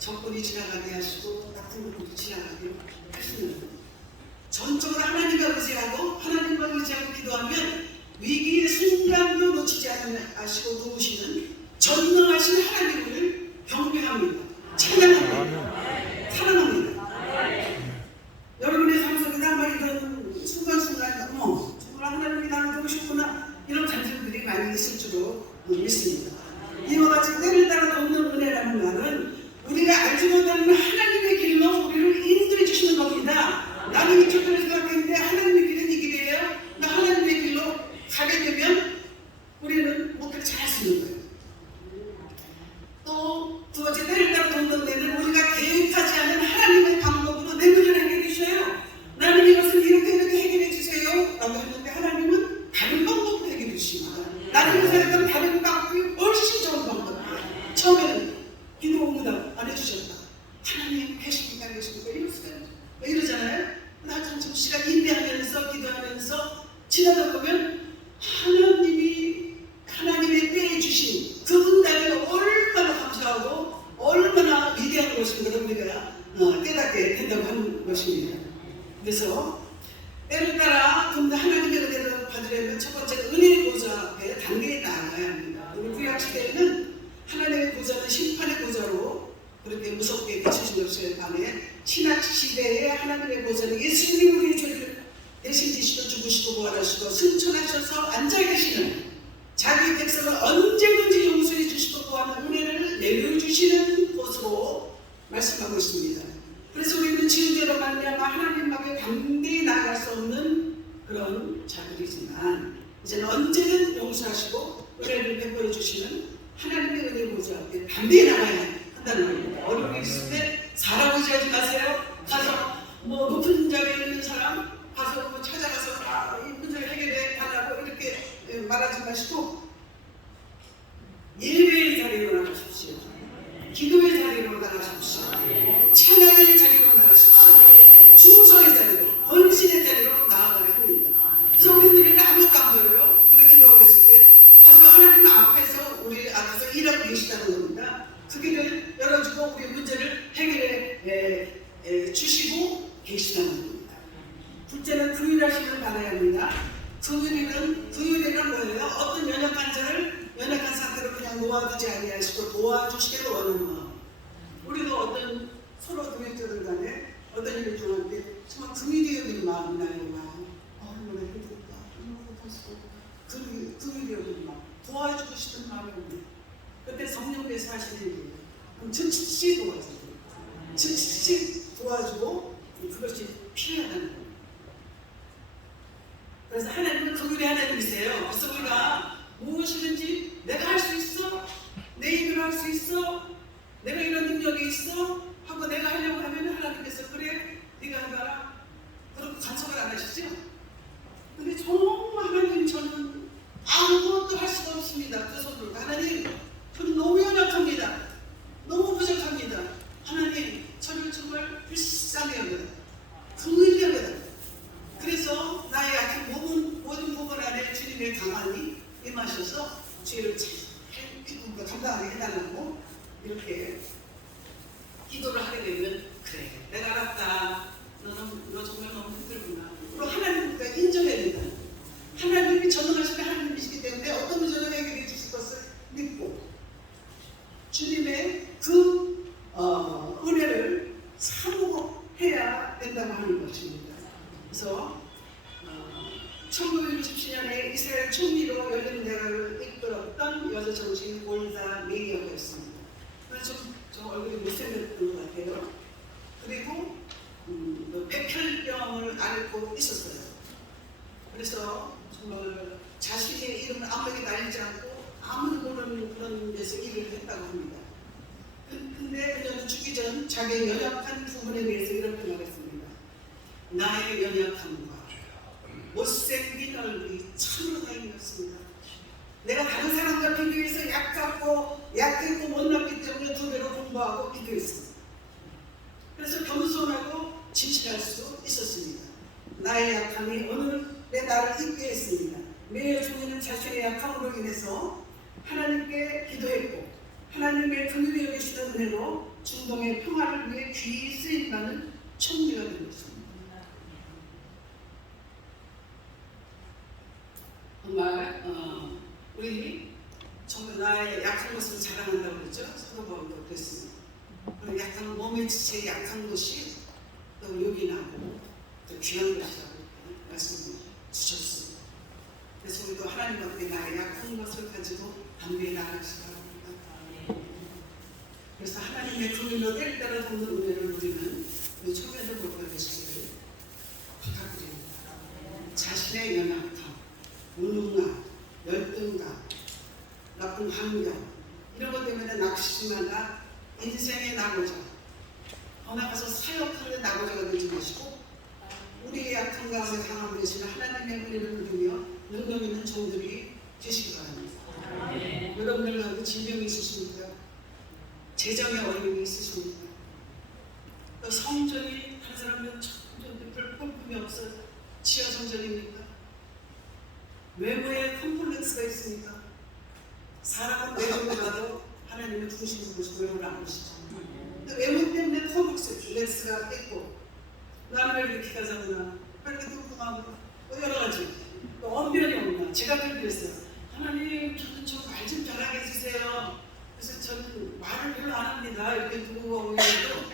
정권이 지나가게 하시고 같은 것도 지나가게 하시는 전적으로 하나님을 의지하고 하나님만 의지하고 기도하면 위기의 순간도 놓치지 않으시고 도우시는 전능하신 하나님을 경배합니다. 찬양합니다. 사랑합니다. 여러분의 삶 속에 아마 이런 순간순간 정말 하나님이 나를 도우셨구나 이런 감정들이 많이 있을 줄로 믿습니다. 이와 같이 때를 따라 돕는 은혜라는 말은 우리가 알지 못하는 하나님의 길로 우리를 인도해 주시는 겁니다. 나는 이쪽 길을 생각했는데 하나님의 길은 이 길이에요. 나 하나님의 길로 가게 되면 우리는 목표를 잘 할 수 있는 거예요. 또 두 번째 때를 따라 돕는 데는 우리가 계획하지 않은 하나님의 방법으로 내 문제를 해결해 주셔요. 나는 이것을 이렇게 해결해 주세요 라고 했는데 하나님은 다른 방법으로 해결해 주십니다. 나는 생각했던 다른 방법이 훨씬 좋은 방법이에요. 처음에는 기도 응답 안 해주셨다. 하나님 계십니까 안 계십니까 이럴 수가 있죠. 이러잖아요. 나좀 시간 인내하면서 기도하면서 지나다 보면 하나님의 때에 주신 그 응답이 얼마나 감사하고 얼마나 위대한 것인가 우리가 깨닫게 된다고 하는 것입니다. 그래서 때를 따라 좀 더 하나님의 은혜를 받으려면 첫 번째 은혜의 보좌 앞에 단계에 나아가야 합니다. 우리 구약시대에는 하나님의 보좌는 심판의 보좌로 그렇게 무섭게 비추신 것에 반해 신약시대에 하나님의 보좌는 예수님이 우리의 죄를 대신 지시고 죽으시고 부활하시고 승천하셔서 앉아 계시는 자기 백성을 언제든지 용서해 주시고 또한 은혜를 내려주시는 곳으로 말씀하고 있습니다. 그래서 우리는 지은 죄로 말미암아 하나님 앞에 담대히 나아갈 수 없는 그런 자들이지만 이제는 언제든 용서하시고 은혜를 베풀어 주시는 하나님의 은혜 보좌 앞에 담대히 나가야 한다는 겁니다. 어려움이 있을 때 사람 의지하지 마세요. 가서 높은 자리에 있는 사람 가서 찾아가서 이 문제를 해결해 달라고 이렇게 말하지 마시고 예배의 자리로 나가십시오. 기도의 자리로 나가십시오. 찬양의 자리로 나가십시오. 충성의 자리로, 헌신의 자리로 나아가야 합니다. 그래서 우리들이 아무것도 안 보여요. 그렇게 기도하고 있을 때 하지만 하나님 앞에서 우리 앞에서 일하고 계시다는 겁니다. 그 길을 열어주고 우리 문제를 해결해 주시고 계시다는 겁니다. 둘째는 긍휼하심을 바라야 합니다. 긍휼이란 뭐예요? 어떤 연약한 자를 연약한 상태로 그냥 놓아두지 아니하시고 도와주시기를 원하는 마음. 우리도 어떤 서로 동역자들 간에 어떤 일을 중할 때 정말 긍휼이 여기는 마음이 나요. 얼마나 힘들까, 얼마나 고통스럽고 긍휼이 여기는 마음, 도와주고 싶은 마음이 옵니다. 그때 성령께서 하시는 일이에요. 그럼 즉시 도와주고 즉시 도와주고 그것이 필요하다는 거예요. 그래서 하나님은 긍휼의 하나님이세요. 그래서 우리가 무엇이든지 내가 할 수 있어? 내 입으로 할 수 있어? 내가 이런 능력이 있어? 하고 내가 하려고 하면 하나님께서 그래 네가 해봐라 그렇게 간섭을 안 하시죠? 근데 정말 하나님 저는 아무것도 할 수가 없습니다. 그 손으로 하나님 저는 너무 연약합니다. 너무 부족합니다. 하나님 저를 정말 불쌍히 여겨라. 긍휼히 여겨라. 그래서 나의 약한 모든 부분 안에 주님의 강함이 임하셔서 죄를 잘 감당하게 해달라고 이렇게 기도를 하게 되면 그래 내가 알았다. 너 정말 너무 힘들구나. 그리고 하나님과 인정해야 된다. 하나님이 전능하신 하나님이시기 때문에 어떤 문제를 해결해 주실 것을 믿고 주님의 그 은혜를 사모해야 된다고 하는 것입니다. 그래서 1967년에 이스라엘 총리로 열린 나라를 이끌었던 여자 정치인 골다 메이어였습니다. 그래서 좀 얼굴이 못생겼던 것 같아요. 그리고 백혈병을 앓고 있었어요. 그래서 정말 자신의 이름을 아무에게 날리지 않고 아무도 모르는 그런 데서 일을 했다고 합니다. 근데 그녀는 죽기 전 자기의 연약한 부분에 대해서 이렇게 말했습니다. 나의 연약함과 못생긴 얼굴이 참으로 다행이었습니다. 내가 다른 사람과 비교해서 약했고 못났기 때문에 두 배로 공부하고 기도했습니다. 그래서 겸손하고 진실할 수 있었습니다. 나의 약함이 오늘 나를 있게 했습니다. 내 종이는 자신의 약함으로 인해서 하나님께 기도했고 하나님의 긍휼히 여기시던 은혜로 중동의 평화를 위해 귀히 쓰임받는 총리가 된 것입니다. 정말 우리 정말 나의 약한 것을 자랑한다고 그랬죠. 서로바울도 그랬습니다. 그리고 약간 몸의 지체에 약한 것이 또 요긴하고 또 귀한 것이라고 말씀을 주셨습니다. 그래서 우리도 하나님 앞에 나의 약한 것을 가지고 담대히 나가시기 바랍니다. 그래서 하나님의 긍휼로 때를 따라 돕는 은혜를 우리는 우리 초면을 보고 계시기를 부탁드립니다. 자신의 연약함, 무능함, 열등감, 나쁜 환경 이런 것 때문에 낙심하다 인생의 낙오자 더 나가서 사역하는 낙오자가 되지 마시고 우리의 약한 가운데 강함 되시는 하나님의 은혜를 누리며 능력 있는 종들이 되시기 바랍니다. 여러분들 가운데 질병이 있으십니까? 재정의 어려움이 있으십니까? 또 성전이 다른 사람은 성전이 볼품이 없어 지하 성전입니까? 외모에 컴플렉스가 있습니까? 사람은 외모를 봐도 하나님의 중심을 보시고 외모를 안 보시죠. 외모 때문에 컴플렉스가 있고 나는 왜 이렇게 키가 작나? 왜 이렇게 뚱뚱하고 여러 가지 또 언변이 없나? 제가 그랬어요. 하나님 저는 좀 말 좀 잘하게 해주세요. 그래서 저는 말을 별로 안 합니다. 이렇게 누구가 오면도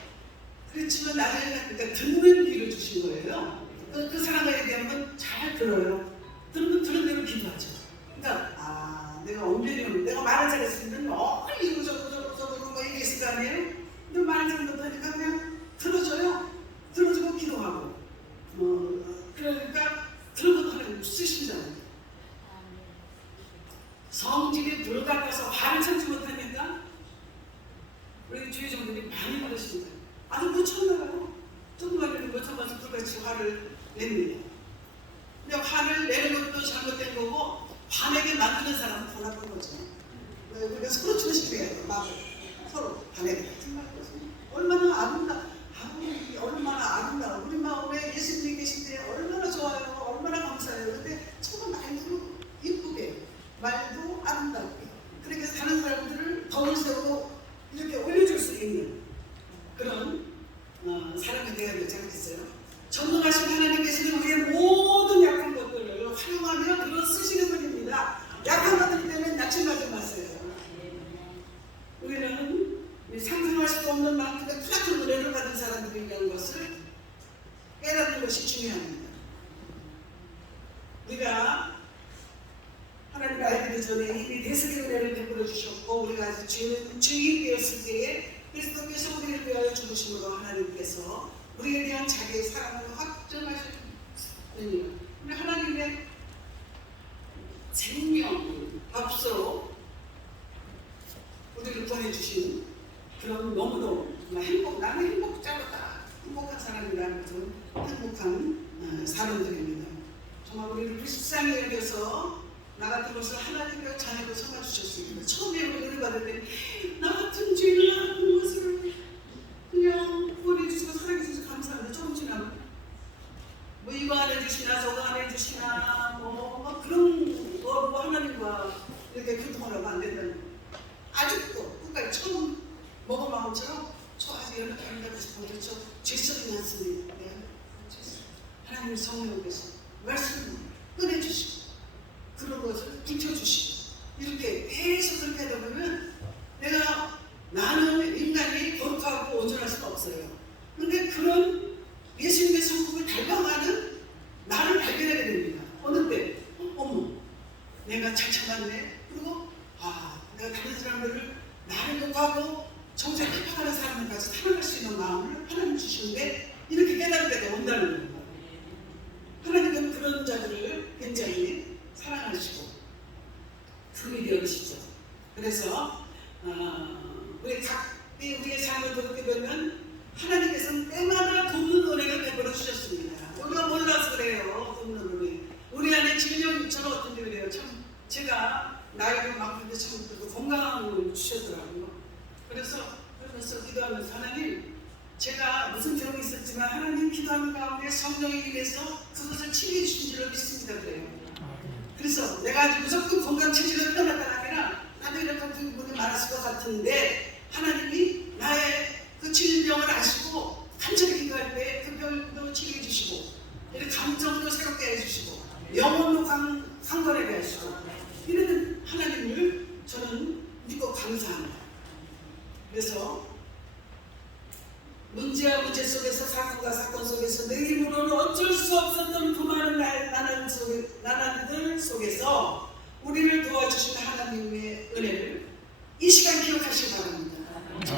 그렇지만 나중에 그러니까 듣는 귀를 주신 거예요. 그 사람과 얘기하면 잘 들어요. 들은 대로 기도하죠. 그러니까 내가 언변이 없는 내가 말을 잘했으면 이거 저거 뭐 얘기했을 거 아니에요? 근데 말을 잘 못하니까 그냥 들어줘요. 들어주고 기도하고 그러니까 들어도 하나님 쓰신다는 성질이 불같아서 화를 참지 못하니까 우리 주위 종들이 많이 그러십니다. 아주 못 참나요? 조금만 못 참아서 불같이 화를 냅니다. 근데 화를 내는 것도 잘못된 거고 화내게 만드는 사람은 더 나쁜 거죠. 우리가 서로 조심해야 돼요. 마음을 서로 화내게 얼마나 아름다워. 우리 마음에 예수님이 계신데 얼마나 좋아요. 얼마나 감사해요. 근데 정말 말도 이쁘게 말도 아름답게 그렇게 다른 사람들을 덕을 세우고 이렇게 올려줄 수 있는 그런 사람이 되어야 되지 않겠어요? 전능하신 하나님께서는 우리의 모든 약한 것들을 활용하며 그걸 쓰시는 분입니다. 약한 것들 때문에 낙심하지 마세요. 우리는 상상할 수도 없는 만큼의 크나큰 은혜를 받은 사람들이라는 것을 깨닫는 것이 중요합니다. 우리가 하나님을 알기도 전에 이미 대속의 은혜를 베풀어 주셨고 우리가 아직 주인이 되었을 때에 그리스도께서 우리를 위하여 죽으심으로 하나님께서 우리에 대한 자기의 사랑을 확정하셨습니다. 하나님의 생명 앞서 우리를 보내주신 그런 너무너무 나는 행복한 사람이라는 것은 행복한 사람들입니다. 정말 우리를 불쌍히 여겨서 나 같은 것을 하나님의 자녀로 삼아주셨습니다. 처음에 우리를 받을 때 나 같은 죄를 하는 것을 그냥 구원해주시고 사랑해주셔서 감사합니다. 조금 지나면 뭐 이거 안 해주시나 저거 안 해주시나 뭐 그런 거 하나님과 이렇게 교통을 하면 안 된다는 아직도 끝까지 처음 먹은 마음처럼 저 아직 연락이 안 가고 싶은데 저 죄성이 났습니다. 하나님의 성령께서 말씀을 꺼내주시고 그런 것을 붙여주시고 이렇게 계속 그렇게 하다 보면 나는 인간이 거룩하고 온전할 수가 없어요. 근데 그런 예수님의 성품을 닮아가는 나를 발견하게 됩니다. 어느 때 어머 내가 잘 참았네. 그리고 내가 다른 사람들을 나를 욕하고 정작 핍박하는 사람들까지 사랑할 수 있는 마음을 하나님 주시는데 이렇게 깨달을 때가 온다는 겁니다. 하나님은 그런 자들을 굉장히 사랑하시고 긍휼히 여기시죠. 그래서 우리의 삶을 그렇게 보면 하나님께서는 때마다 돕는 은혜를 베풀어 주셨습니다. 우리가 몰라서 그래요. 돕는 은혜. 우리 안에 질병이 저는 어떤 일이 그래요. 참 제가 나이도 많은데 참 건강한 걸 주셨더라고요. 그래서 기도하면서 하나님 제가 무슨 병이 있었지만 하나님 기도하는 가운데 성령이 임해서 그것을 치료해 주신 줄을 믿습니다. 그래요. 그래서 내가 아주 무조건 건강 체질을 떠났다는 게 아니라 나도 이렇게 분이 않았을 것 같은데 하나님이 나의 그 질병을 아시고 간절히 기도할 때 그 병도 치료해 주시고 이렇게 감정도 새롭게 해주시고 영혼도 강건하게 하시고 이런 하나님을 저는 믿고 감사합니다. 그래서 문제와 문제 속에서 사건과 사건 속에서 내 힘으로는 어쩔 수 없었던 그 많은 나날들 속에서 우리를 도와주신 하나님의 은혜를 이 시간 기억하시기 바랍니다.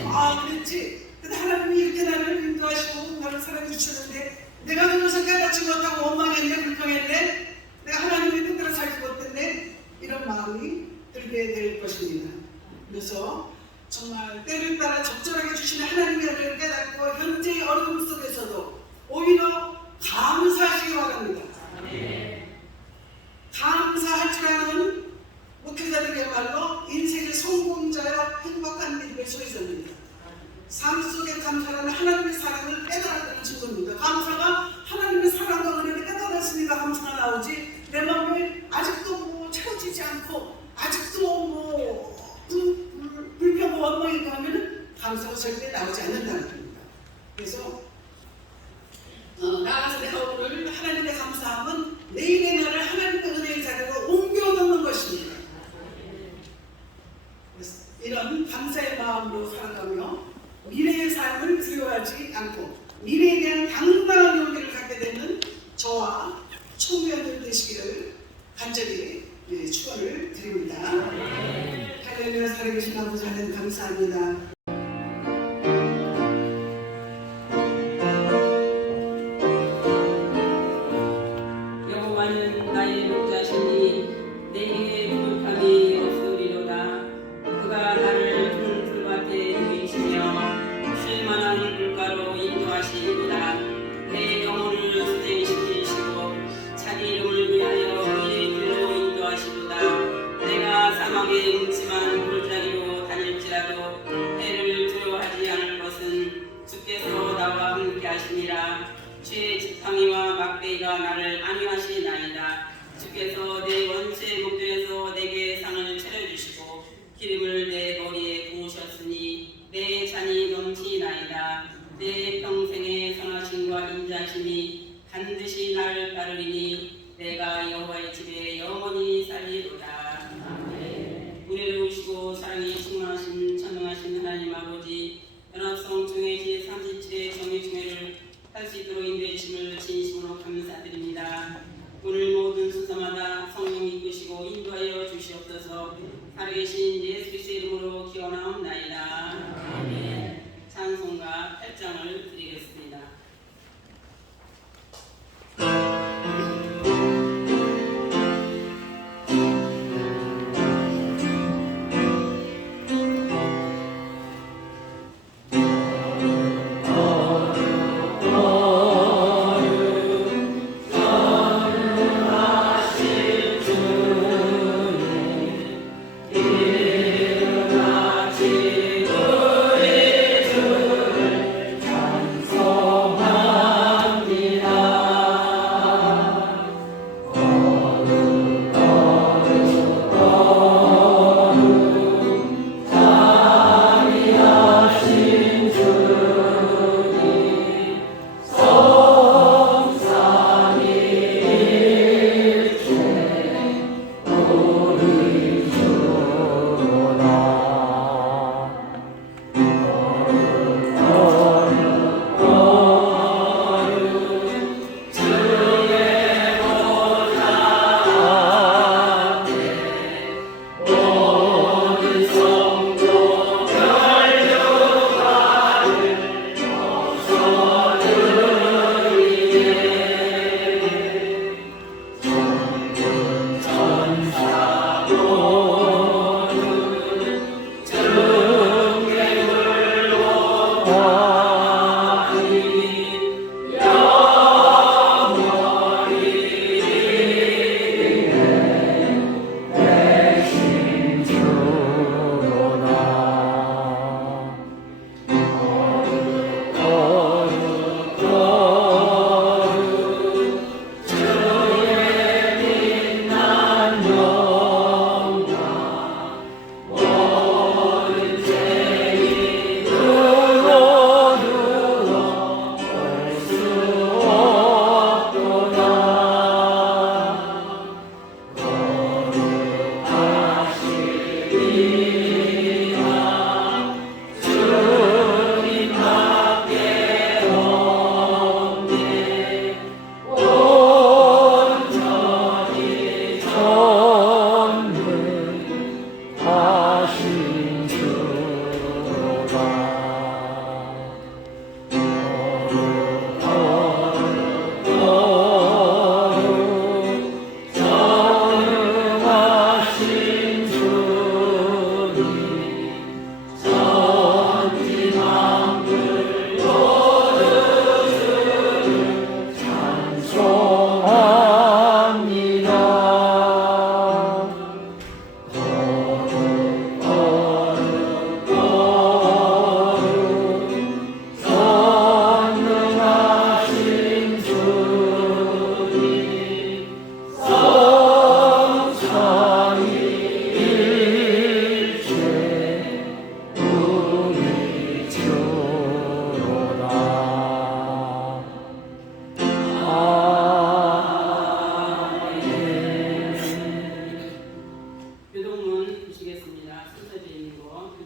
아 그랬지? 근데 하나님이 이렇게 나를 인도하시고 나를 사랑해 주셨는데 내가 그것을 깨닫지 못하고 원망했네, 불평했네, 내가 하나님의 뜻대로 살지 못했네, 이런 마음이 들게 될 것입니다. 그래서 정말 때를 따라 적절하게 주시는 하나님의 은혜를 깨닫고 현재의 어려움 속에서도 오히려 감사하시기 바랍니다. 감사할 줄 아는 목회자들이야말로 인생의 성공자여 행복한 믿음의 소유자입니다. 삶 속에 감사라는 하나님의 사랑을 깨달았다는 증거입니다. 감사가 하나님의 사랑과 은혜를 깨달았으니까 감사가 나오지, 내 마음에 아직도 뭐 채워지지 않고 아직도 뭐 불평과 원망이고 하면 감사가 절대 나오지 않는다는 겁니다. 그래서 나아가서 내가 오늘 하나님의 감사함은 내일의 날을 하나님의 은혜의 자리로 옮겨놓는 것입니다. 이런 감사의 마음으로 살아가며 미래의 삶을 두려워하지 않고 미래에 대한 당당한 용기를 갖게 되는 저와 청년들 되시기를 간절히 축원을 드립니다. 할렐루야. 살아계신 아버지 하나님 감사합니다. 여호와는 나의 목자시니 내게 부족함이 없으리로다. 그가 나를 푸른 풀밭에 누이시며 쉴만한 물가로 인도하시리로다. 내 영혼을 수생시키시고 자기 이름을 위하여 이의 길로 인도하시리로다. 내가 사막의 음침한 골짜기로 다닐지라도 해를 두려워하지 않을 것은 주께서 나와 함께 하시니라. 죄의 지팡이와 막대기가 나를 안위하시나이다. 주께서 내 원수의 목전에서 내게 상을 차려주시고 기름을 내 머리에 부으셨으니 내 잔이 넘치나이다. 내 평생의 선하심과 인자심이 반드시 나를 따르리니 내가 여호와의 집에 영원히 살리로다. 아멘. 은혜로우시고 사랑이 충만하신 천능하신 하나님 아버지, 연합성 중회 제37회 정의중회를 할 수 있도록 인도해 주심을 진심으로 감사드립니다. 오늘 모든 순서마다 성령 이끄시고 인도하여 주시옵소서. 살아계신 예수 그리스도의 이름으로 기원하옵나이다. 아멘. 찬송가 8장을 드리겠습니다. 일어나시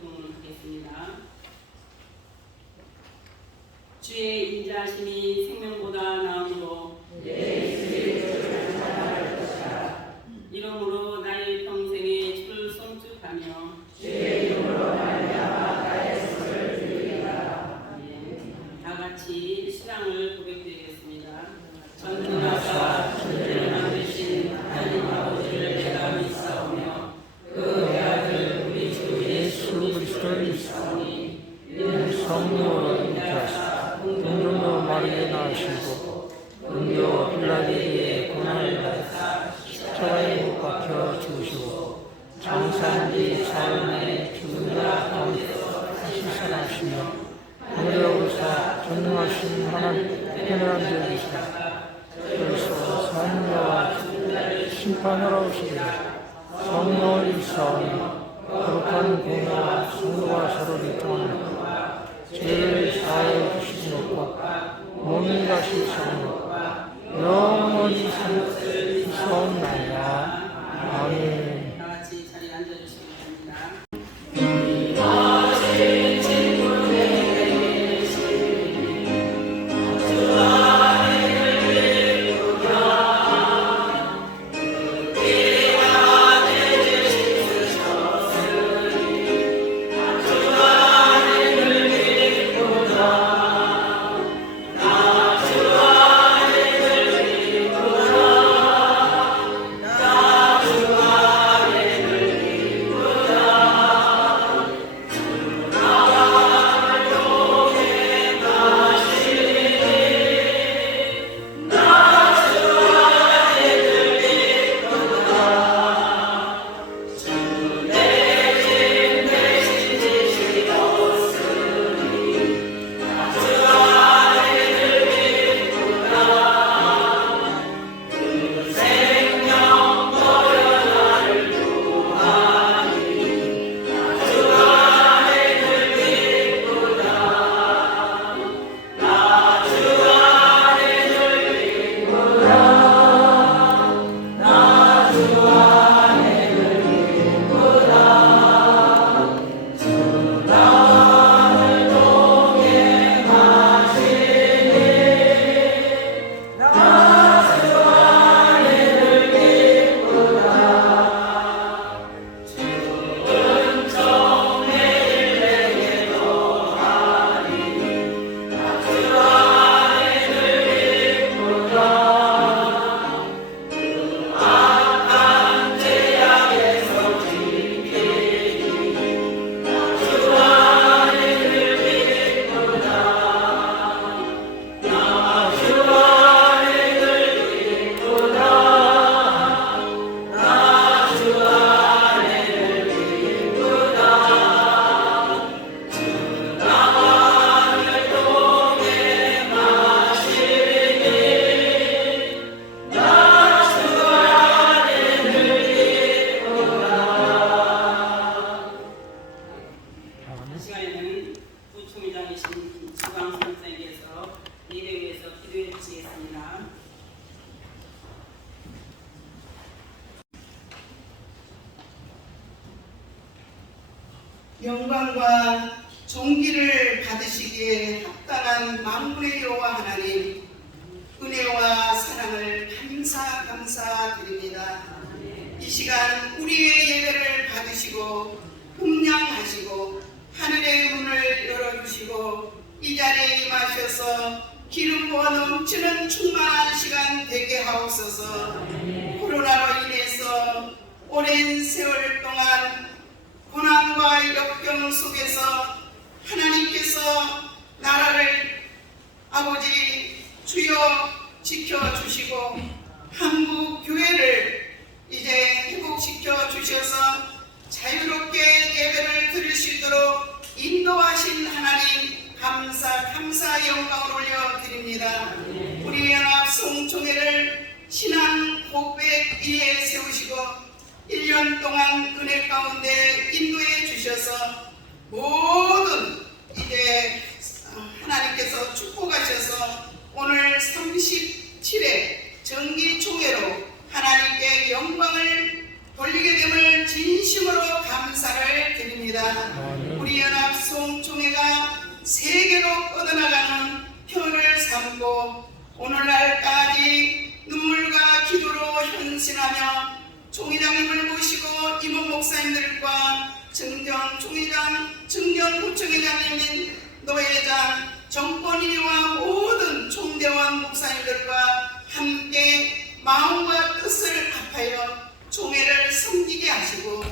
부흥하겠습니다. 주의 인자하심이 생명보다 나음으로 이러므로 나의 평생에 주를 송축하며 주의 이름으로 말미암아 나의 소를 드리리라. 다 같이 신앙을 고백드리겠습니다. 전능하사 천지를 만드신 하나님 아버지를 내가 믿사오며 그 외아들 우리 주 예수 그리스도를 믿사오니 이는 성령으로 잉태하사 동정녀 마리에 낳으시고 은교 빌라데에 고난을 받으사 십자가에 못 박혀 죽으시고 장사한 뒤 사흘 만에 죽은 자 가운데서 다시 살아나시며 하늘에 오르사 전능하신 하나님 편안한 데 계시다. 그래서 사는 자와 죽은 자를 심판하러 오시리라. 성령을 입사하며 거룩한 공회와 성도가 서로를 통하는 죄를 사하여 주시는 것과 몸이 다시 사는 것과 영원히 사는 것을 믿사옵나이다. 아멘. 다 같이 자리에 앉아주시기 바랍니다. 이 시간에는 부총회장이신 김수광 선생님께서 예배에 위해서 기도해 주시겠습니다. 영광과 존귀를 받으시기에 합당한 만군의 여호와 하나님, 은혜와 사랑을 감사드립니다. 이 시간 우리의 예배를 받으시고 흠량하시고 하늘의 문을 열어주시고 이 자리에 임하셔서 기름부어 넘치는 충만한 시간 되게 하옵소서. 코로나로 인해서 오랜 세월 동안 고난과 역경 속에서 하나님께서 나라를 아버지 주여 지켜주시고 한국 교회를 이제 회복시켜 주셔서 자유롭게 예배를 드릴 수 있도록 인도하신 하나님 감사 영광을 올려드립니다. 우리 연합 송총회를 신앙 고백 위에 세우시고 1년 동안 은혜 가운데 인도해 주셔서 모든 이제 하나님께서 축복하셔서 오늘 37회 정기총회로 하나님께 영광을 돌리게 됨을 진심으로 감사를 드립니다. 국민연합 송총회가 세계로 뻗어나가는 표를 삼고 오늘날까지 눈물과 기도로 헌신하며 총회장님을 모시고 임원 목사님들과 정경 총회장, 정경 부총회장님, 노회장, 정권위와 모든 총대원 목사님들과 함께 마음과 뜻을 합하여 총회를 섬기게 하시고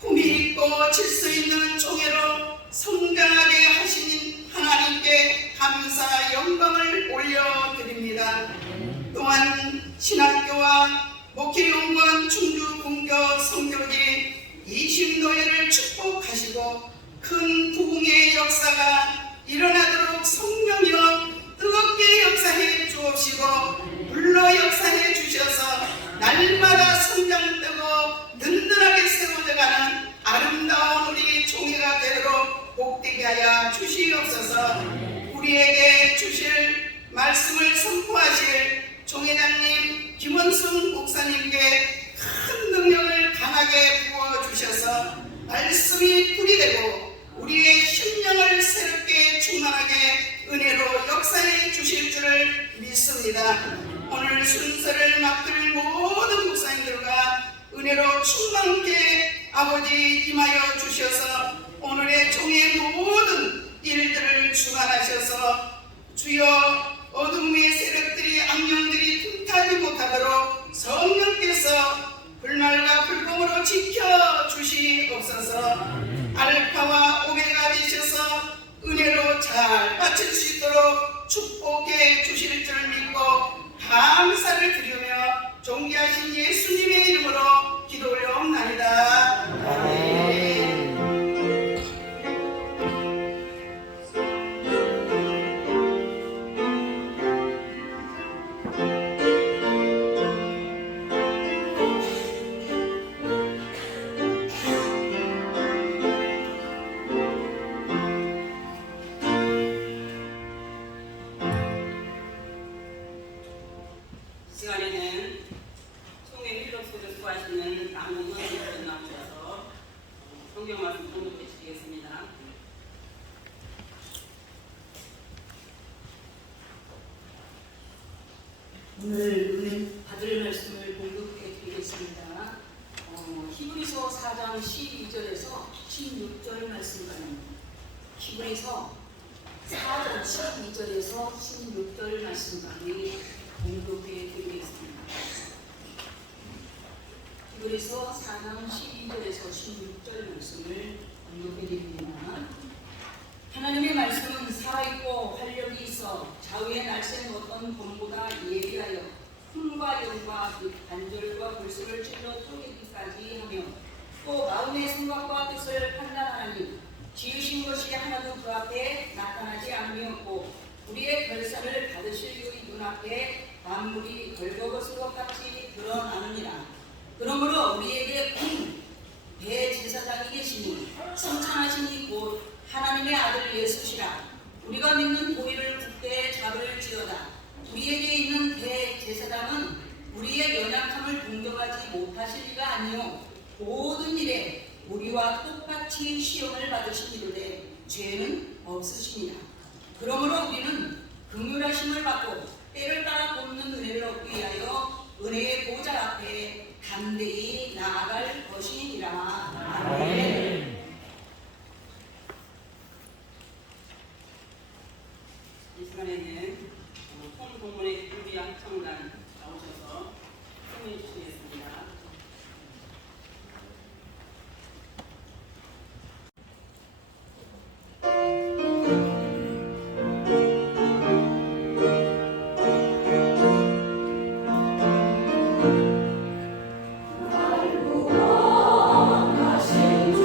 품위 있고 질서 있는 총회로 성장하게 하신 하나님께 감사 영광을 올려드립니다. 또한 신학교와 목회연구원 충주 공교 성교지 20노예를 축복하시고 큰 부흥의 역사가 일어나도록 성령이여 뜨겁게 역사해 주옵시고 불러 역사해 주셔서 날마다 성장되고 든든하게 세워져가는 아름다운 우리 총회가 되도록 복되게 하여 주시옵소서. 우리에게 주실 말씀을 선포하실 총회장님 김원순 목사님께 큰 능력을 강하게 부어주셔서 말씀이 불이 되고 우리의 심령을 새롭게 충만하게 은혜로 역사해 주실 줄을 믿습니다. 오늘 순서를 맡을 모든 목사님들과 은혜로 충만케 아버지 임하여 주셔서 오늘의 총회 모든 일들을 주관하셔서 주여 어둠의 세력들이 악령들이 틈타지 못하도록 성령께서 불말과 불공으로 지켜주시옵소서. 알파와 오메가 되셔서 은혜로 잘 바칠 수 있도록 축복해 주실 줄 믿고 감사를 드리며 존귀하신 예수님의 이름으로 기도 올려옵나이다. 아멘. 시간에는 총회 힐록소를 수고하시는 남궁은 의원 나오셔서 성경 말씀 공독해 주시겠습니다. 오늘 은혜 받을 말씀을 공독해 드리겠습니다. 히브리서 4장 12절에서 16절 말씀입니다. 히브리서 4장 12절에서 16절 말씀까지 공독해 드리겠습니다. 히브리서 4장 12절에서 16절 말씀을 공독해 드립니다. 하나님의 말씀은 살아있고 활력이 있어 좌우의 날쌘 어떤 검보다 예리하여 흠과 영과 관절과 골수를 찔러 쪼개기까지 하며 또 마음의 생각과 뜻을 판단하니 지으신 것이 하나도 그 앞에 나타나지 않으었고 우리의 결산을 받으실 그의 눈앞에 만물이 벌거벗은 것 같이 드러나느니라. 그러므로 우리에게 큰 대제사장이 계시니 성찬하시니 곧 하나님의 아들 예수시라. 우리가 믿는 보위를 굳게 잡을지어다. 우리에게 있는 대제사장은 우리의 연약함을 동정하지 못하실 리가 아니요 모든 일에 우리와 똑같이 시험을 받으시니로되 죄는 없으시니라. 그러므로 우리는 긍휼하심을 받고 때를 따라 돕는 은혜를 얻기 위하여 은혜의 보좌 앞에 담대히 나아갈 것이니라. 아멘. 이 시간에는 홍동문의 준비 합창단 나오셔서 설명해 주시겠습니다. 날 구원하신 주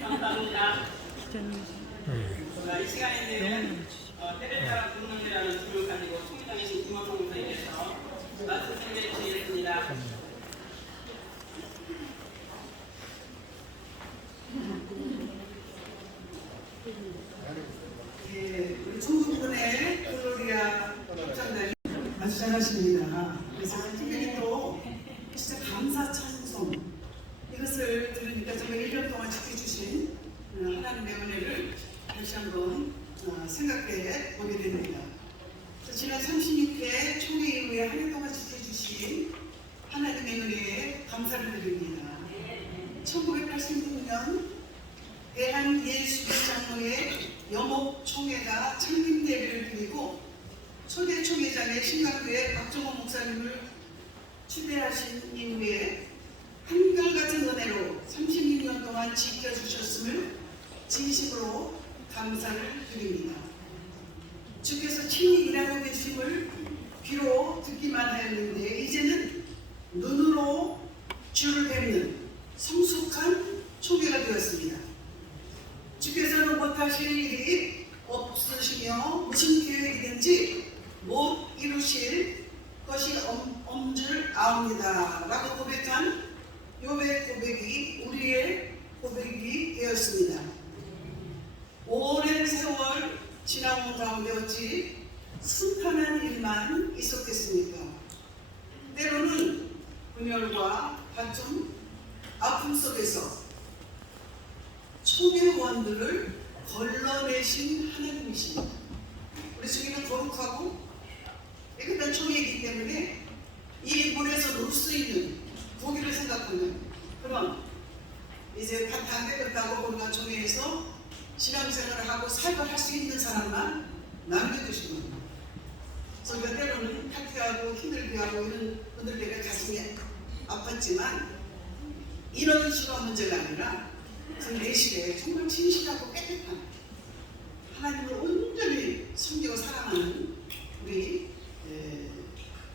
감사합니다. 이 시간에는 때를 따라 묻는이라는 주를 가지고 총회장이신 김원성 목사님께서 말씀 전해 주시겠습니다. 예, 우리 총국군의 글로리아 합창단이 아주 잘하십니다. 그래서 특별히 또 진짜 감사 찬송 이것을 들으니까 정말 1년 동안 지켜주신 하나님의 은혜를 다시 한번 생각해 보게 됩니다. 지난 36회 총회 이후에 한 해 동안 지켜주신 하나님의 은혜에 감사를 드립니다. 1986년 대한예수교장로회 여목총회가 창립 예배를 드리고 초대 총회장의 신강교회 박종호 목사님을 추대하신 이후에 한결같은 은혜로 36년 동안 지켜주셨음을 진심으로 감사를 드립니다. 주께서 친히 일하고 계심을 귀로 듣기만 하였는데 이제는 눈으로 주를 뵙는 성숙한 총회가 되었습니다. 주께서는 못하실 일이 없으시며 무슨 계획이든지 못 이루실 것이 없는 줄 아옵니다 라고 고백한 욥의 고백이 우리의 고백이 되었습니다. 오랜 세월 지나온 가운데 어찌 순탄한 일만 있었겠습니까? 때로는 분열과 다툼, 아픔 속에서 총회원들을 걸러내신 하나님이십니다. 우리 중에는 거룩하고 깨끗한 총회이기 때문에 이 물에서 놀 수 있는 고기를 생각하면 그럼 이제 다 깨끗하고 건강한 총회에서 신앙생활을 하고 살벌할 수 있는 사람만 남겨두신 겁니다. 저희가 때로는 탈퇴하고 힘들게 하고 이런 분들 때문에 가슴이 아팠지만 이런 수가 문제가 아니라 그 내실에 정말 진실하고 깨끗한 하나님을 온전히 섬기고 사랑하는 우리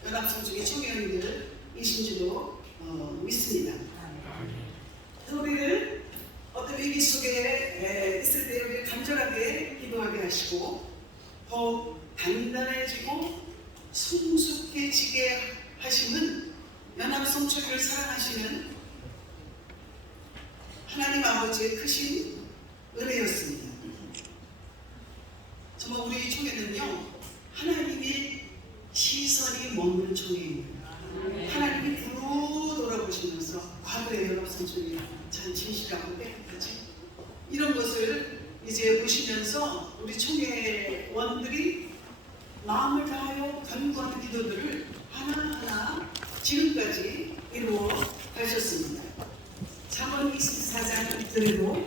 연합성중의 총회원들이신 줄로 믿습니다. 우리를 어떤 위기 속에 있을 때 우리를 간절하게 기도하게 하시고 더욱 단단해지고 성숙해지게 하시는 연합성총회를 사랑하시는 하나님 아버지의 크신 은혜였습니다. 정말 우리 총회는요 하나님의 시선이 머무는 총회입니다. 하나님이 두루 돌아보시면서 과거의 연합성총회 참 진실하고 깨끗하지 이런 것을 이제 보시면서 우리 총회원들이 마음을 다하여 간구하는 기도들을 하나하나 지금까지 이루어 가셨습니다. 잠언 24장 들으로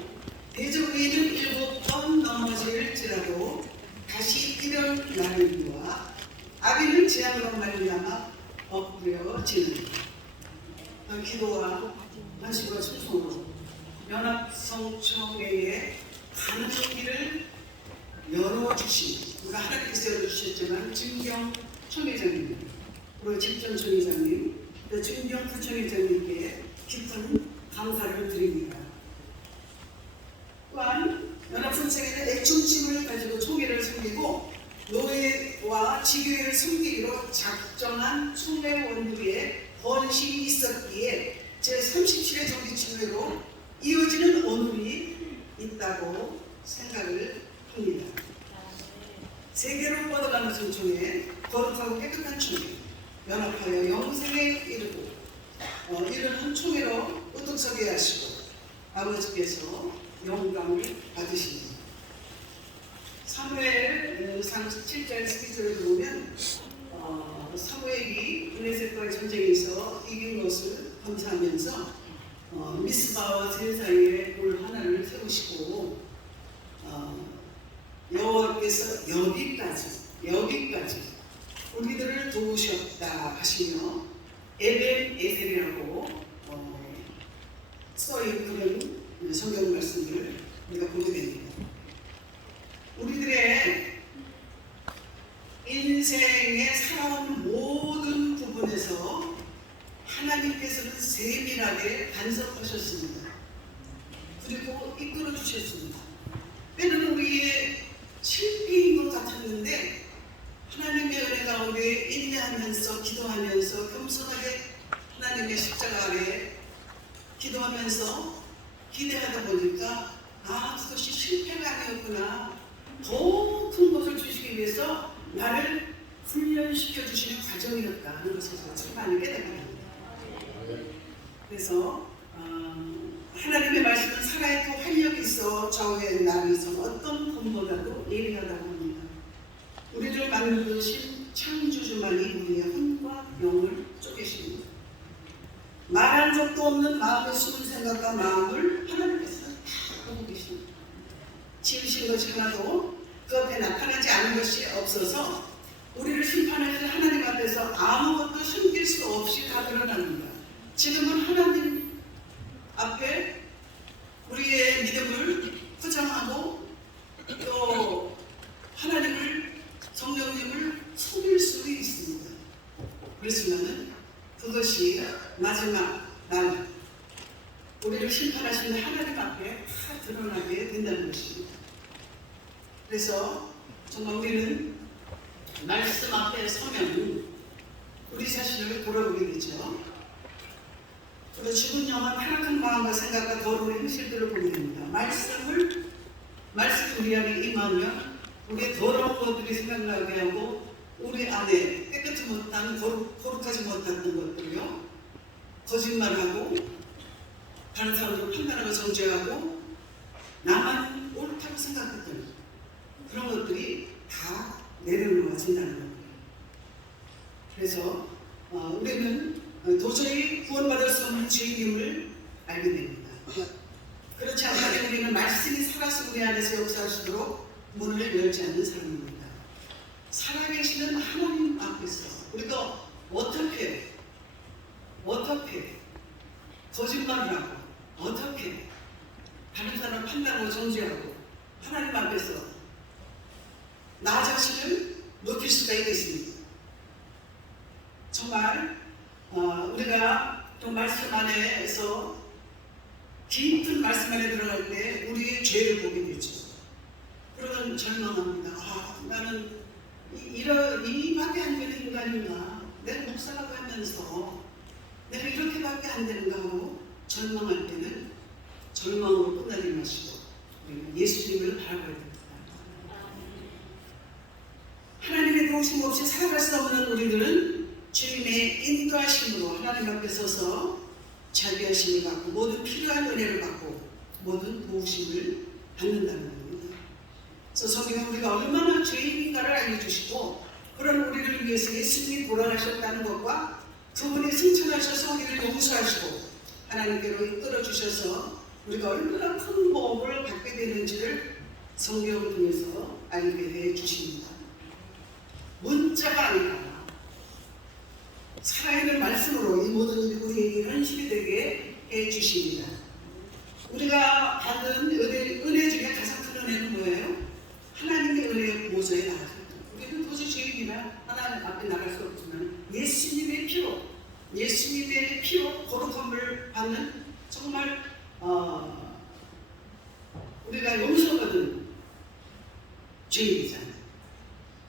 대적의는 7번 넘어질지라도 다시 일어날 날이와 아비는 재앙으로 말미암아 엎드려지는 기도와 헌신과 충성으로 연합성총회에 가는 길을 열어주신 우리가 하나님께서 열어주셨지만 진경 총회장님 그리고 집전 총회장님 또 진경 부총회장님께 깊은 감사를 드립니다. 또한 연합성총회는 애청심을 가지고 총회를 섬기고 노예와 지교회를 섬기기로 작정한 총회원들의 헌신이 있었기에 제37회 정기총회로 이어지는 오늘이 있다고 생각을 합니다. 세계로 뻗어가는 성총회, 거룩하고 깨끗한 총회, 연합하여 영생에 이르는 총회로 우뚝 서게 하시고 아버지께서 영광을 받으십니다. 사무엘 37장 12절에 보면 사무엘이 블레셋과의 전쟁에서 이긴 것을 감사하면서 미스바와 제사에 돌 하나를 세우시고 여호와께서 여기까지 우리들을 도우셨다 하시며 에벤 에셀이라고 써있는 그런 성경 말씀을 우리가 보게 됩니다. 우리들의 인생에 살아온 모든 부분에서 하나님께서는 세밀하게 간섭하셨습니다. 그리고 이끌어 주셨습니다. 때로는 우리의 실패인 것 같았는데 하나님의 은혜 가운데 인내하면서 기도하면서 겸손하게 하나님의 십자가 아래 기도하면서 기대하다 보니까 그것이 실패가 아니었구나. 더 큰 것을 주시기 위해서 나를 훈련시켜 주시는 과정이었다 하는 것을 참 많이 깨닫습니다. 그래서 하나님의 말씀은 살아있고 활력이 있어 좌우에 날이 있어 어떤 것보다도 예리하다고 합니다. 우리를 만드신 창조주만이 우리의 혼과 영을 쪼개십니다. 말한 적도 없는 마음의 숨은 생각과 마음을 하나님께서 다 보고 계십니다. 지으신 것이 하나도 그 앞에 나타나지 않은 것이 없어서 우리를 심판하실 하나님 앞에서 아무것도 숨길 수 없이 다 드러납니다. 지금은 하나님 앞에 우리의 믿음을 포장하고 또 하나님을 성령님을 속일 수 있습니다. 그렇지만은 그것이 마지막 날 우리를 심판하시는 하나님 앞에 다 드러나게 된다는 것입니다. 그래서 정말 우리는 말씀 앞에 서면 우리 자신을 돌아보게 되죠. 그리고 죽은 영혼 타락한 마음과 생각과 더러운 행실들을 보게 됩니다. 말씀이 우리 안에 임하면 우리의 더러운 것들이 생각나게 하고 우리 안에 깨끗이 못한 거룩하지 못한 것들이요, 거짓말하고 다른 사람들을 판단하고 정죄하고 나만 옳다고 생각했던 그런 것들이 다 내려놓아진다는 겁니다. 그래서 우리는 도저히 구원받을 수 없는 죄인임을 알게 됩니다. 그렇지 않다면 우리는 말씀이 살아서 우리 안에서 역사하시도록 문을 열지 않는 사람입니다. 살아계시는 하나님 앞에서 우리가 어떻게 거짓말을 하고 어떻게 다른 사람을 판단하고 정죄하고 하나님 앞에서 나 자신을 높일 수가 있겠습니다. 정말 우리가 또 말씀 안에서 깊은 말씀 안에 들어갈 때 우리의 죄를 보게 되죠. 그러면 절망합니다. 나는 이밖에 안 되는 인간인가? 내가 목사라고 하면서 내가 이렇게밖에 안 되는가 하고 절망할 때는 절망으로 끝나지 마시고 예수님을 바라봐야 됩니다. 하나님의 도우심 없이 살아갈 수 없는 우리들은 주님의 인도하심으로 하나님 앞에 서서 자비하심을 받고 모든 필요한 은혜를 받고 모든 도우심을 받는다는 겁니다. 그래서 성경은 우리가 얼마나 죄인인가를 알려주시고 그런 우리를 위해서 예수님이 돌아가셨다는 것과 그분이 승천하셔서 우리를 용서하시고 하나님께로 이끌어주셔서 우리가 얼마나 큰 복을 받게 되는지를 성경을 통해서 알게 해 주십니다. 문자가 아니라 살아있는 말씀으로 이 모든 일이 우리에게 현실이 되게 해 주십니다. 우리가 받은 은혜 중에 가장 큰 은혜는 뭐예요? 하나님의 은혜의 보좌에 나가는 것. 우리는 도저히 죄인이나 하나님 앞에 나갈 수 없지만 예수님의 피로 거룩함을 받는 정말 우리가 용서받은 죄인이잖아요.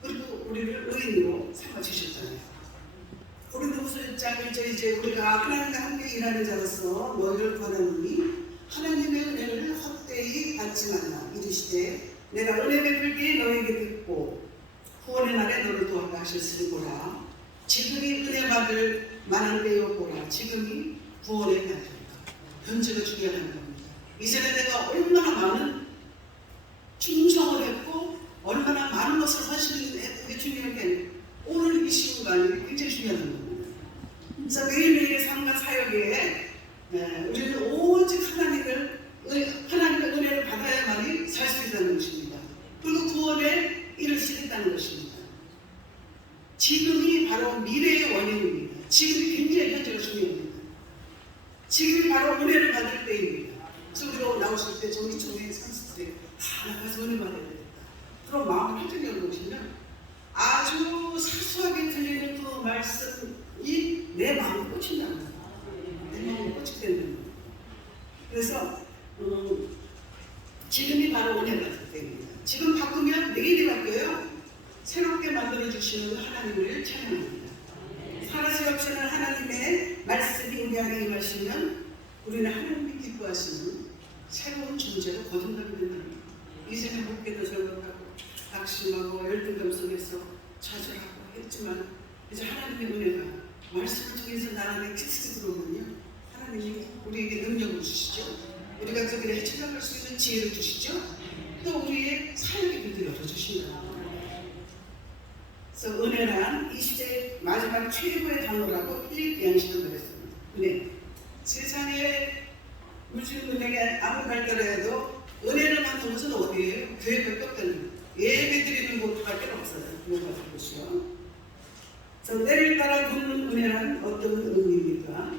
그리고 우리를 의인으로 삼아주셨잖아요. 고린도후서 1장 1절에 이제 우리가 하나님과 함께 일하는 자로서 너희를 권하노니 하나님의 은혜를 헛되이 받지 말라. 이르시되 내가 은혜 베풀 때에 너희에게 듣고 구원의 날에 너를 도와가 하셨으니 보라. 지금이 은혜 받을 만한 때요 보라. 지금이 구원의 날이다. 현재가 중요하다는 겁니다. 이전에 내가 얼마나 많은 충성을 했고 얼마나 많은 것을 헌신했던 게 중요한 게 아니라 오늘 이 순간이 굉장히 중요하다는 겁니다. 그래서 매일매일의 삶과 사역에 우리는 오직 하나님의 은혜를 받아야만이 살 수 있다는 것입니다. 그리고 구원에 이룰 수 있다는 것입니다. 지금이 바로 미래의 원인입니다. 지금이 굉장히 현재가 중요합니다. 지금이 바로 은혜를 받을 때입니다. 그래서 우리가 나오실 때 저희 종의 선수들이 나 가서 은혜 받아야 되겠다. 들어보시면 아주 사소하게 들리는 그 말씀이 내 마음에 꽂힌다는 거예요. 내 마음에 꽂힌다는 거예요. 그래서 지금이 바로 은혜 받을 때입니다. 지금 바꾸면 내일이 바뀌어요. 새롭게 만들어주시는 하나님을 찬양합니다. 살아서 역사는 하나님의 말씀이 우리 안에 임하시면 우리는 하나님이 기뻐하시는 새로운 존재로 거듭나게 된다는 거예요. 이제는 목회도 절박하고 낙심하고 열등감 속에서 좌절하고 했지만 이제 하나님의 은혜가 말씀을 통해서 나 안에 깊이 들어오면요, 하나님이 우리에게 능력을 주시죠. 우리가 그 길에 헤쳐나갈 수 있는 지혜를 주시죠. 또 우리의 사역의 길도 열어주신다. 그래서 은혜란 이 시대의 마지막 최고의 단어라고 필립 양식을 말했습니다. 은혜. 세상에 물질 은행에 아무리 발달해도 은혜를 받는 것은 어디예요? 교회밖에 없다는 거예요. 예배 드리는 곳밖에 없어요. 그거 같은 곳이요. 그래서 때를 따라 굽는 은혜란 어떤 의미입니까?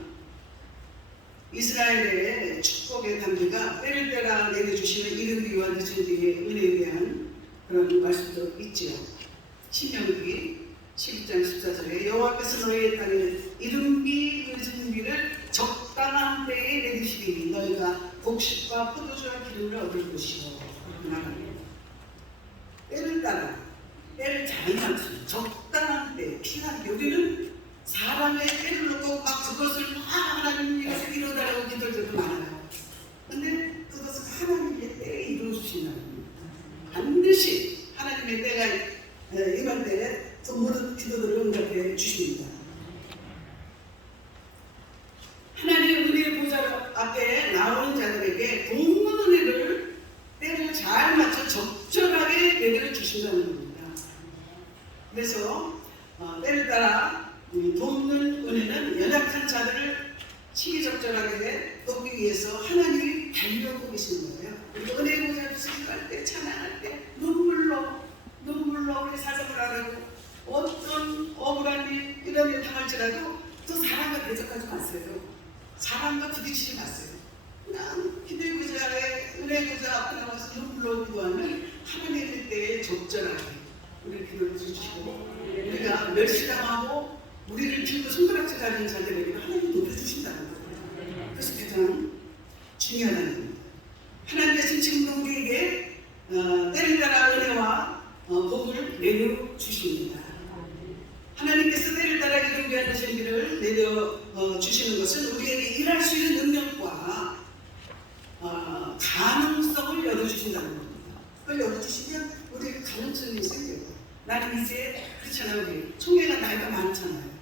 이스라엘의 축복의 단비가 때를 따라 내려주시는 이른 비와 늦은 비의 은혜에 대한 그런 말씀도 있지요. 신명기 12장 14절에 여호와께서 너희의 땅에 이른 비 늦은 비를 적당한 때에 내리시리니 너희가 곡식과 포도주와 기름을 얻을 것이고 말합니다. 때를 따라 때를 잘 맞추는 적당한 때 필요한 우리는 사람의 때를 놓고 막 그것을 막 하나님 이것을 이루어달라고 기도할 때도 많아요. 근데 그것은 하나님의 때에 이루어주시는 반드시 하나님의 때가 이번 때에 그 모든 기도들을 응답해 주십니다. 하나님의 은혜의 보좌 앞에 나오는 자들에게 돕는 은혜를 때를 잘 맞춰 적절하게 내려 주신다는 겁니다. 그래서 때를 따라 돕는 은혜는 연약한 자들을 시기적절하게 돕기 위해서 하나님이 달려오고 계시는 거예요. 우리가 은혜의 보좌를 생각할 때, 찬양할 때 눈물로 우리 사정을 하라고 어떤 억울한 일, 이런 일 당할지라도 또 사람과 대적하지 마세요. 사람과 부딪히지 마세요. 그냥 기도의 보좌에 은혜의 보좌 앞에 나와서 눈물로 기도하면 하나님의 때에 적절하게 우리 기도를 주시고 우리가 멸시당하고 우리를 들고 손가락질 하는 자들에게 하나님이 높여주신다는 거예요. 그래서 가장 중요한 겁니다. 하나님께서 지금도 우리에게 때를 따라 은혜와 복을 내려주십니다. 하나님께서 때를 따라 이룬 귀한 진리를 내려주시는 것은 우리에게 일할 수 있는 능력과 가능성을 열어주신다는 겁니다. 그걸 열어주시면 우리에게 가능성이 생겨요. 나는 이제 그렇잖아요. 우리 총회가 나이가 많잖아요.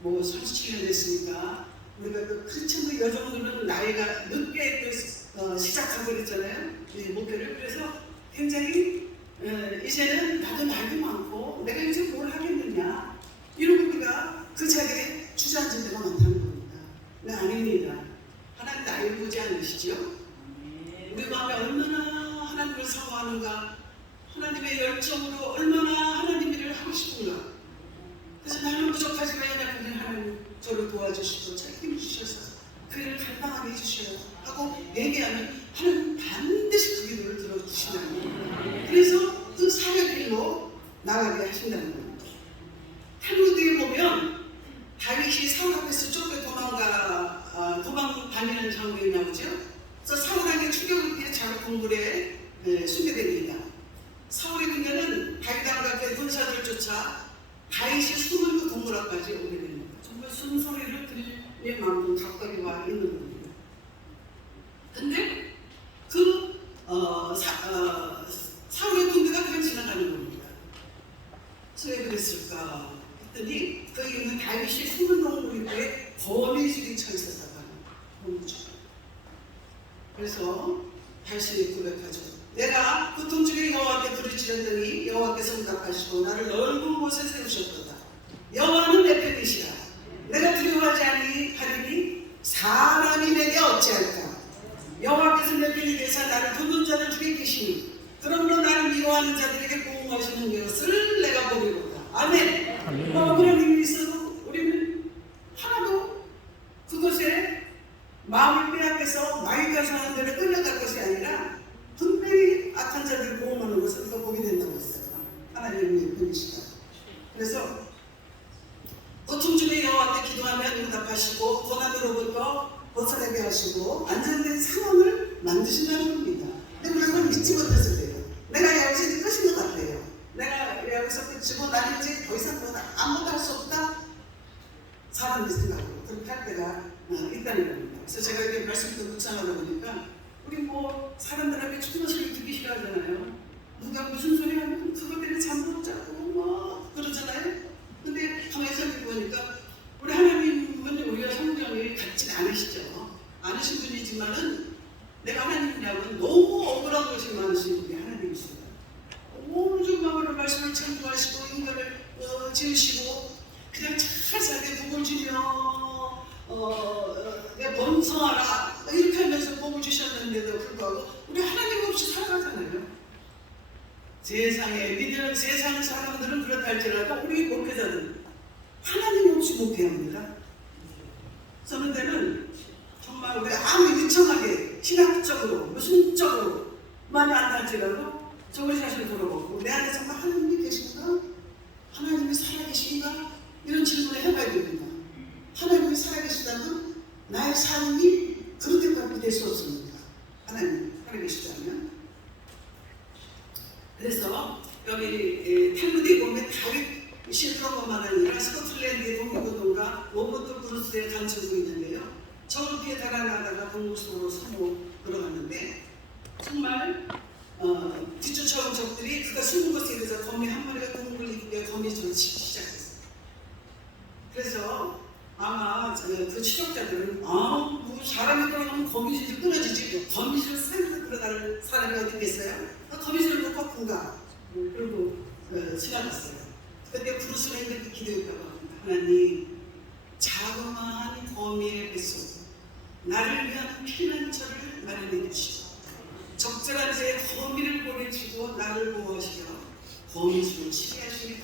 뭐 37년 됐으니까 우리가 또 그렇죠. 이 여성들은 나이가 늦게 또 시작하고 그랬잖아요. 이제 목표를. 그래서 굉장히 이제는 나도 나이도 많고 내가 이제 뭘 하겠느냐 이런 우리가 그 자리에 주저앉은 데가 많다는 겁니다. 네, 아닙니다. 하나님 나이를 보지 않으시죠? 우리 마음에 얼마나 하나님을 사모하는가, 하나님의 열정으로 얼마나 하나님 일을 하고 싶은가. 그래서 나는 부족하지만 연약하게 하나님 저를 도와주시고 책임 주셔서 그 일을 감당하게 해주셔야 하고 얘기하면 하나님 반드시 그 기도를 들어주신다는 겁니다. 그래서 그 사역길로 나가게 하신다는 겁니다. 탈무드에 보면 다윗이 사울 앞에서 쫓겨 도망 다니는 장면이 나오죠. 그래서 사울에게 충격을 피해 자기 동굴에 숨게 됩니다. 사울이 그녀는 다윗 앞에 군사들 쫓아 다윗이 숨은 그 동굴 앞까지 오게 됩니다. 정말 숨소리를 들릴 만큼 가까이 와 있는 겁니다. 근데 그 사울의 군대가 그냥 지나가는 겁니다. 왜 그랬을까 했더니 그 이유는 다윗이 숨은 동굴 입구에 거미줄이 쳐 있었다고 하는 거죠. 그래서 다윗이 고백하죠. 내가 그 동중에 여호와께 부르짖었더니 여호와께서 응답하시고 나를 넓은 곳에 세우셨도다. 여호와는 내 편이시라. 내가 두려워하지 아니하리니 사람이 내게 어찌할까. 여호와께서 내 편이 되사 나를 돕는 자들 중에 계시니 그러므로 나를 미워하는 자들에게 보응하시는 것을 내가 보리로다. 아멘. 그런 힘이 있어도 우리는 하나도 그것에 마음을 빼앗겨서 마귀가 하는 대로 끌려갈 것이 아니라 분명히 악한 자들을 보응하는 것을 우리가 보게 된다고 했어요. 하나님의 분이시다. 그래서 고통 중에 여호와께 기도하면 응답하시고 고난으로부터 벗어나게 하시고 안전된 상황을 만드신다는 겁니다. 근데 우리가 그걸 믿지 못해서 그래요. 내가 여기서 이제 끝인 것 같아요. 내가 여기서 끝이고 나는 이제 더 이상 아무것도 할 수 없다. 사람들 생각으로 그렇게 할 때가 있다는 겁니다. 그래서 제가 이렇게 말씀도 묵상하다 보니까 우리 뭐 사람들에게 좋은 소리를 듣기 싫어하잖아요. 누가 무슨 소리 하면 그것 때문에 잠 못 자고 뭐 그러잖아요. 근데 가만히 생각해 보니까 우리 하나님은 우리가 성경을 갖지 않으시죠. 않으신 분이지만은 내가 하나님이라면 너무 억울한 것이 많으신 분이 하나님이시다. 온전 마음으로 말씀을 창조하시고 인간을 지으시고 그냥 잘 살게 복을 주며 내가 번성하라 이렇게 하면서 복을 주셨는데도 불구하고 우리 하나님 없이 살아가잖아요. 세상에 믿는 세상 사람들은 그렇다 할지라도 우리 목회자들은 하나님 없이 목회합니다. 그런 데는 정말 우리 아무리 유창하게 신학적으로 무슨 쪽으로 많이 안 할지라도 저 우리 자신을 돌아보고 내 안에 정말 하나님이 계신가? 하나님이 살아계신가? 이런 질문을 해봐야 됩니다. 하나님이 살아계시다면 나의 삶이 그렇게밖에 될 수 없습니다. 하나님이 살아계시다면. 그래서 여기 탈무드에 보면 다윗 실그런 것만 아니라 스코틀랜드의 동료고동과 워버트 브루스의 간증도 있는데요. 저렇게 달아나다가 동굴 속으로 숨어 들어갔는데 정말 뒤쫓아온 적들이 그가 숨은 것에 의해서 거미 한 마리가 동굴 입구에 거미줄을 치기 시작했어요. 그래서 아마 그 추적자들은 뭐 사람이 들어가면 거미줄이 끊어지지 거미줄 사이로 들어갈 사람이 어디 있겠어요? 거미줄을 놓고 군가 그리고 지나갔어요. 그때 브루스가 이렇게 기도했다고 합니다. 하나님 자그마한 거미의 뱃속 나를 위한 피난처를 마련해 주시고 적절한 제 거미를 보내주고 나를 보호하시며 거미줄을 치게 하시니